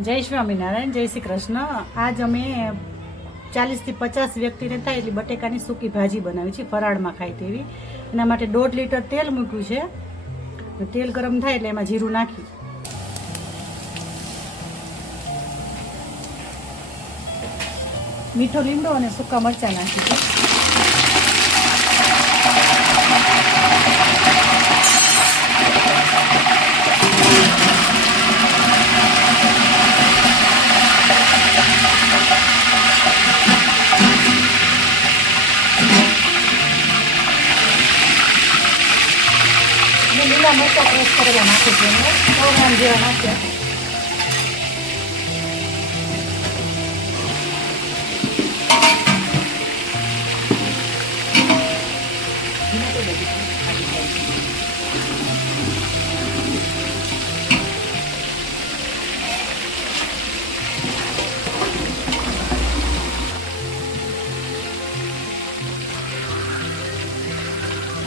જય સ્વામિનારાયણ, જય શ્રી કૃષ્ણ। આજ અમે 40 થી 50 વ્યક્તિને થાય એટલી બટેકાની સૂકી ભાજી બનાવી છે, ફરાળમાં ખાય તેવી। એના માટે 1.5 લીટર તેલ મૂક્યું છે। તેલ ગરમ થાય એટલે એમાં જીરું નાખી, મીઠો લીમડો અને સૂકા મરચાં નાખી છે। લીલા મરચાં ક્રશ કરેલા નાખી છે, 100 ગ્રામ જેવા નાખ્યા।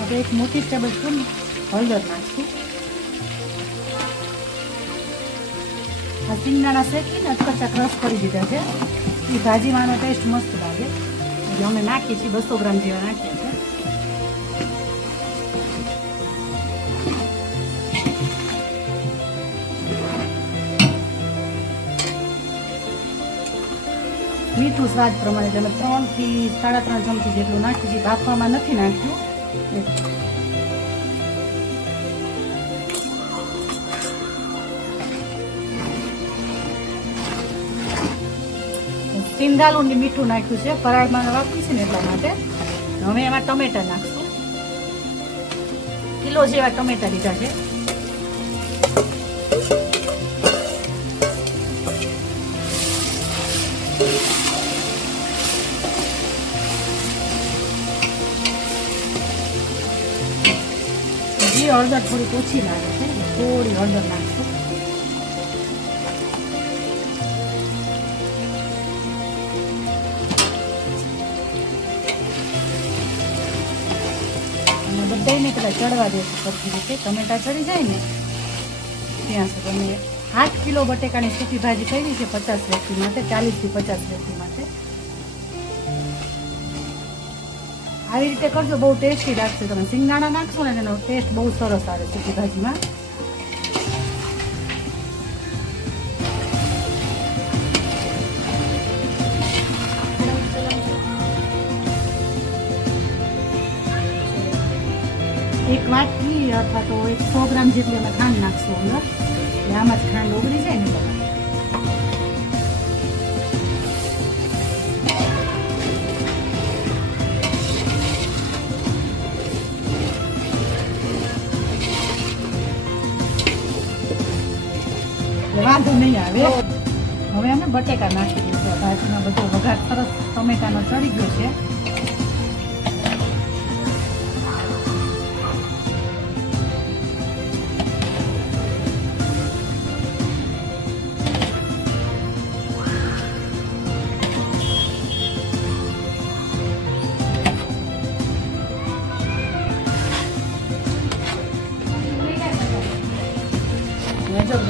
હવે એક મોટી ટેબલ સ્પૂન હળદર નાખશું। આ સિંગદાણા શેકીને અચકચા ક્રશ કરી દીધા છે, એ ભાજીમાંનો ટેસ્ટ મસ્ત લાગે એટલે અમે નાખીએ છીએ। 200 ગ્રામ જેવા નાખ્યા છે। મીઠું સ્વાદ પ્રમાણે તમે 3 થી 3.5 ચમચી જેટલું નાખ્યું છે, બાફવામાં નથી નાખ્યું। સિંધાલું મીઠું નાખ્યું છે, ફરાળમાં વાપર્યું છે ને એટલા માટે। હવે એમાં ટમેટા નાખશું, કિલો જેવા ટમેટા લીધા છે। હળદર થોડી ઓછી લાગે છે, થોડી હળદર નાખશું। બધાને પેલા ચડવા દેશું સરખી રીતે, ટમેટા ચડી જાય ને ત્યાં સુધી। અમે 8 કિલો બટેકાની સૂકી ભાજી કરી છે 50 વ્યક્તિ માટે, 40 થી 50 વ્યક્તિ માટે। આવી રીતે કરજો, બહુ ટેસ્ટી લાગશે। તમે સિંગદાણા નાખશો ને એનો ટેસ્ટ બહુ સરસ આવે સૂકી ભાજીમાં। એક વાટકી અથવા તો 100 ગ્રામ જેટલી અમે ખાંડ નાખશું અંદર, એટલે આમાં જ ખાંડ ઓગળી જાય ને। વાંધો નહીં આવે। હવે અમે બટેકા નાખી દઈશું ભાજીમાં, બધો વઘાર સરસ ટમેટાનો ચડી ગયો છે।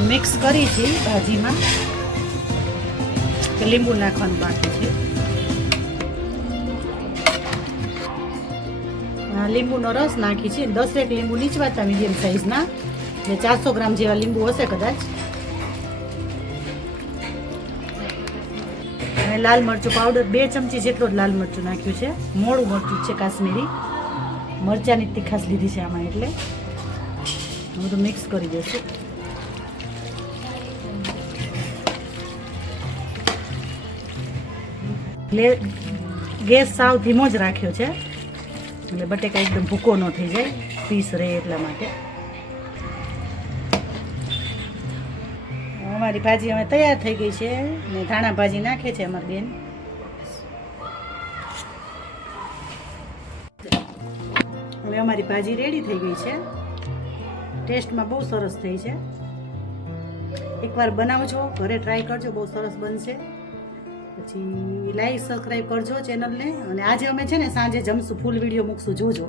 મિક્સ કરી છે ભાજીમાં, લીંબુ નાખવાનું બાકી છે। લીંબુનો રસ નાખી છે, 10 લીંબુ નીચવાતા મીડિયમ સાઈઝના, એટલે 400 ગ્રામ જેવા લીંબુ હશે કદાચ। અને લાલ મરચું પાવડર 2 ચમચી જેટલો જ લાલ મરચું નાખ્યું છે, મોળું મરચું છે કાશ્મીરી, મરચાંની તીખાશ લીધી છે આમાં, એટલે બધું મિક્સ કરી દઈશું। ગેસ સાવ ધીમો જ રાખ્યો છે, એટલે બટેકા એકદમ ભૂકો ન થઈ જાય, પીસ રહે એટલા માટે। અમારી ભાજી હવે તૈયાર થઈ ગઈ છે ને ધાણા ભાજી નાખે છે અમારી બેન। હવે અમારી ભાજી રેડી થઈ ગઈ છે, ટેસ્ટમાં બહુ સરસ થઈ છે। એકવાર બનાવજો, ઘરે ટ્રાય કરજો, બહુ સરસ બનશે। પછી લાઈક સબસ્ક્રાઈબ કરજો ચેનલને। અને આજે અમે છે ને સાંજે જમશું, ફૂલ વિડીયો મૂકશું, જોજો।